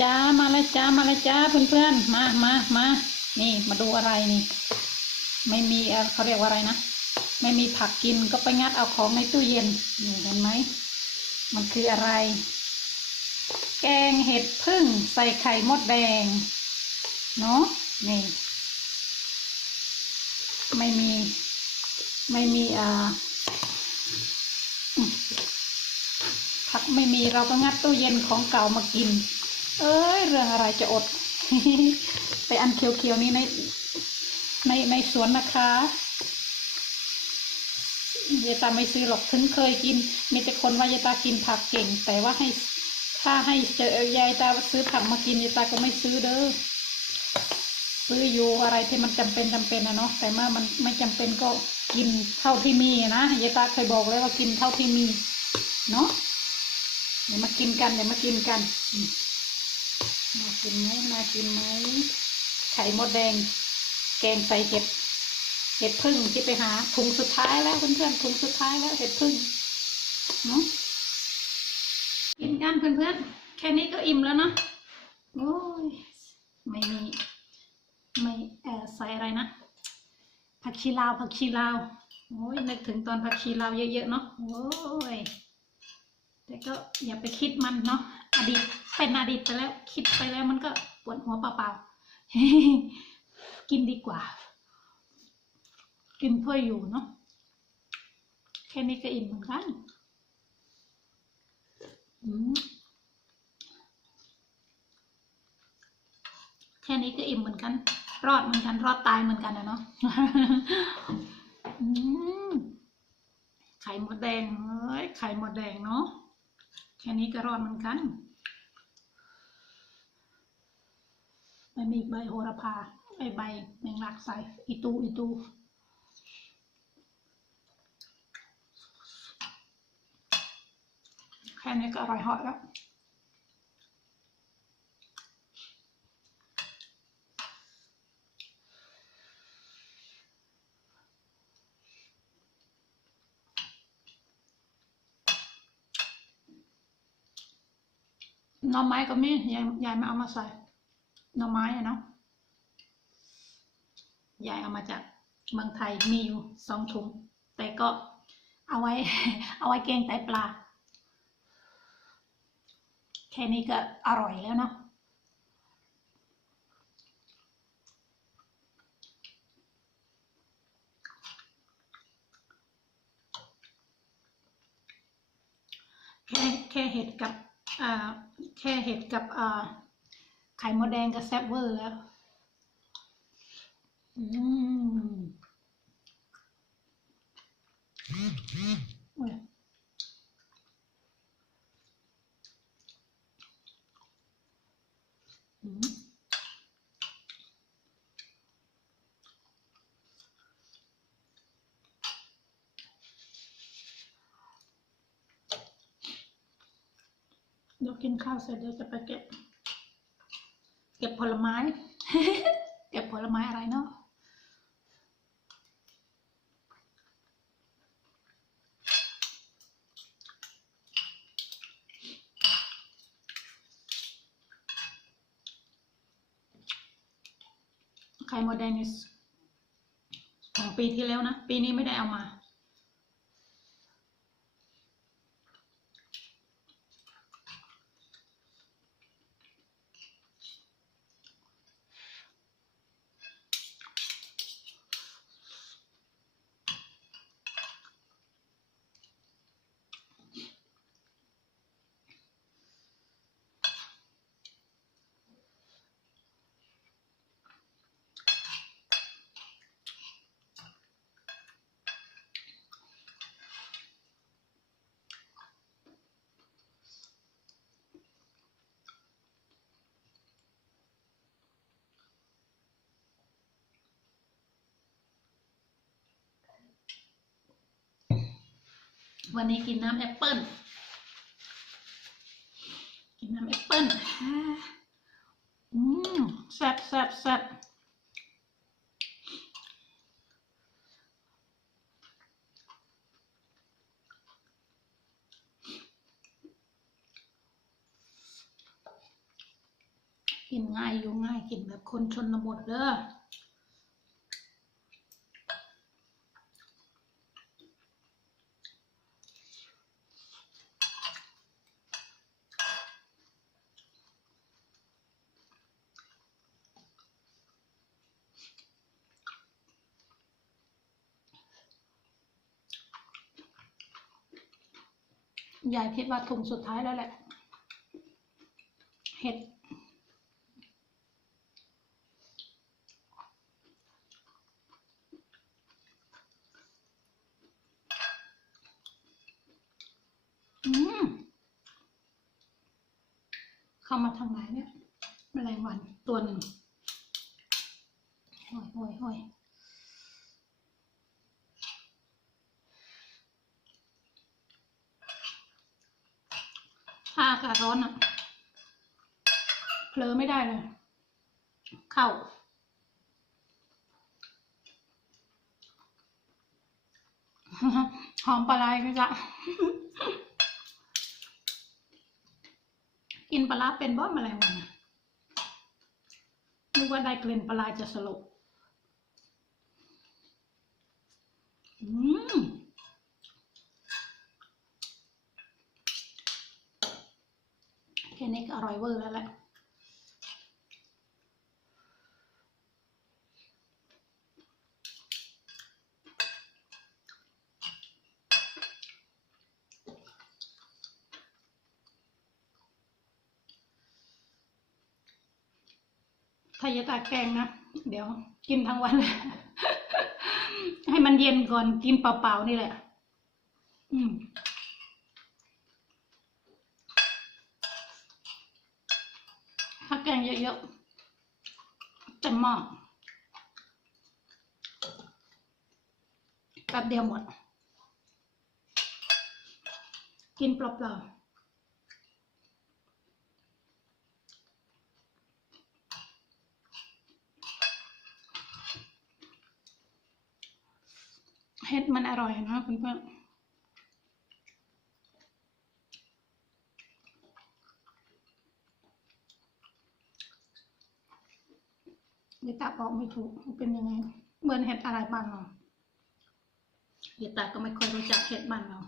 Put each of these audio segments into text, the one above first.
จ้ามาแล้วจ้ามาแล้วจ้าเพื่อนๆมานี่มาดูอะไรนี่ไม่มีเขาเรียกว่าอะไรนะไม่มีผักกินก็ไปงัดเอาของในตู้เย็นนี่เห็นไหมมันคืออะไรแกงเห็ดพึ่งใส่ไข่มดแดงเนาะนี่ไม่มีผักไม่มีเราก็งัดตู้เย็นของเก่ามากินเอ้ยเรื่องอะไรจะอด ไปอันเคียวๆนี้ในสวนนะคะยายตาไม่ซื้อหรอกถึงเคยกินมีแต่คนว่ายายตากินผักเก่งแต่ว่าถ้าให้เจอยายตาซื้อผักมากินยายตาก็ไม่ซื้อเด้อซื้ออยู่อะไรที่มันจำเป็นนะเนาะแต่ว่ามันไม่จำเป็นก็กินเท่าที่มีนะยายตาเคยบอกแล้วว่ากินเท่าที่มีเนาะเดี๋ยวมากินกันมากินไหมไข่มดแดงแกงใส่เห็ดพึ่งที่ไปหาถุงสุดท้ายแล้วเพื่อนๆถุงสุดท้ายแล้วเห็ดพึ่งเนาะกินกันเพื่อนๆแค่นี้ก็อิ่มแล้วเนาะโอ้ยไม่ใส่อะไรนะผักชีลาวโอ้ยนึกถึงตอนผักชีลาวเยอะๆเนาะโอ้ยแต่ก็อย่าไปคิดมันเนาะอดีตเป็นอดีตไปแล้วคิดไปแล้วมันก็ปวดหัวเปล่าๆ กินดีกว่ากินเพื่ออยู่เนาะแค่นี้ก็อิ่มเหมือนกันแค่นี้ก็อิ่มเหมือนกันรอดเหมือนกันรอดตายเหมือนกันนะเนาะ ไข่มดแดงไข่มดแดงเนาะแค่นี้ก็รอดเหมือนกันไม่มีใบโหระพาใบแมงลักใส่อีตูแค่นี้ก็อร่อยเหาะแล้วหน่อไม้ก็มียายไม่เอามาใส่หน่อไม้เนาะยายเอามาจากเมืองไทยมีอยู่2 ถุงแต่ก็เอาไว้ เอาไว้แกงไตปลาแค่นี้ก็อร่อยแล้วเนาะแค่เห็ดกับไข่มดแดงกับแซ่บเวอร์แล้วเดี๋ยวกินข้าวเสร็จเดี๋ยวจะไปเก็บผลไม้ เก็บผลไม้อะไรเนาะไข่มดแดงนี่ของปีที่แล้วนะปีนี้ไม่ได้เอามาวันนี้กินน้ำแอปเปิ้ลแซ่บ กินง่ายอยู่ง่ายกินแบบคนชนบทเด้อยายคิดว่าถุงสุดท้ายแล้วแหละเห็ดเข้ามาทางไหนเนี่ยแมลงวันตัวหนึ่งห้อยถ้าอากาศร้อนอ่ะเผลอไม่ได้เลยเข้าหอมปลาไหลก็จะกินปลาเป็นบ่แมลงวันนึกว่าได้กลิ่นปลาจะสลบแค่นี้ก็อร่อยเวอร์แล้วแหละถ้าจะตากแกงนะเดี๋ยวกินทั้งวันเลย ให้มันเย็นก่อนกินเปล่าๆนี่แหละถ้าแกงเยอะๆจะหม้อแป๊บเดียวหมดกินเปล่าๆเห็ดมันอร่อยนะเพื่อนๆยายตาบอกไม่ถูกเป็นยังไงเหมือนเห็ดอะไรบ้านเรายายตาก็ไม่ค่อยรู้จักเห็ดบ้านเรา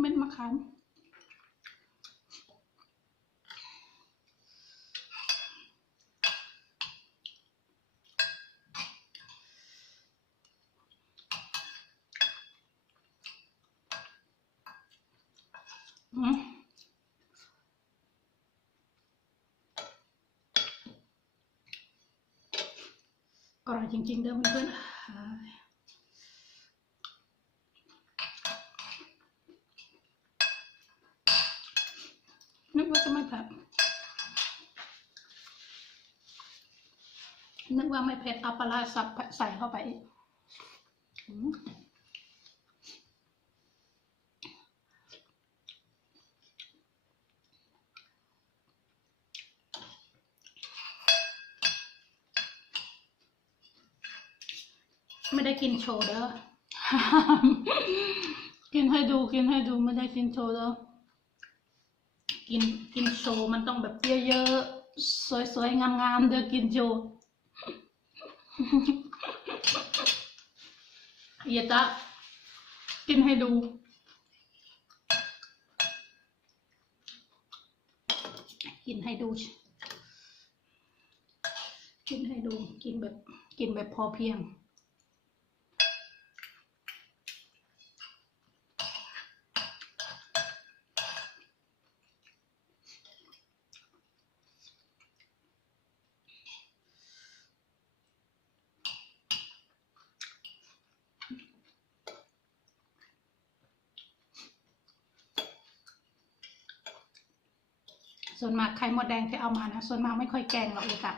เม็ดมะขามอร่อยจริงๆเด้อเพื่อนๆนึกว่าจะไม่เผ็ดเอาปลาร้าสับใส่เข้าไปอีกไม่ได้กินโชว์เด้อ กินให้ดูไม่ได้กินโชว์เด้อกินโชว์มันต้องแบบเยอะๆสวยๆงามๆเด้อกินโชว์อย่าจะกินให้ดูกินแบบพอเพียงส่วนมากไข่มดแดงที่เอามานะส่วนมากไม่ค่อยแกงหรอกเลยค่ะ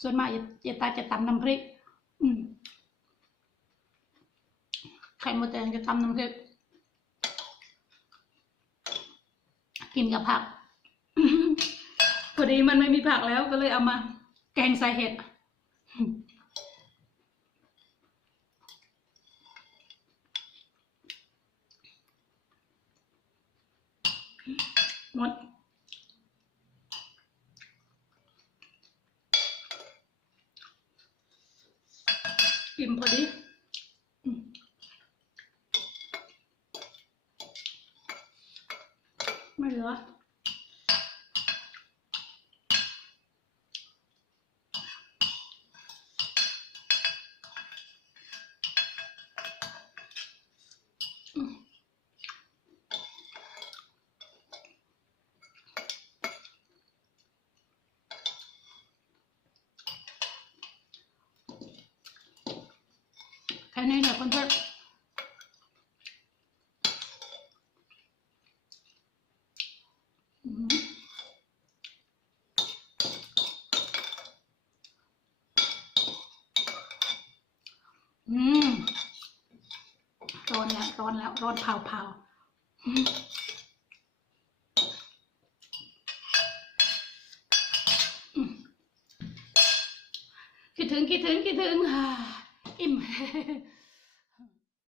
ส่วนมากยายตาจะตำน้ำพริกไข่มดแดงจะตำน้ำพริกกินกับผัก พอดีมันไม่มีผักแล้วก็เลยเอามาแกงใส่เห็ดหมดอิ่มพอดีไม่เหลือแค่นี้เนี่ยเพื่อนร้อนแล้วร้อนแล้วร้อนเผาคิดถึงอิ่ม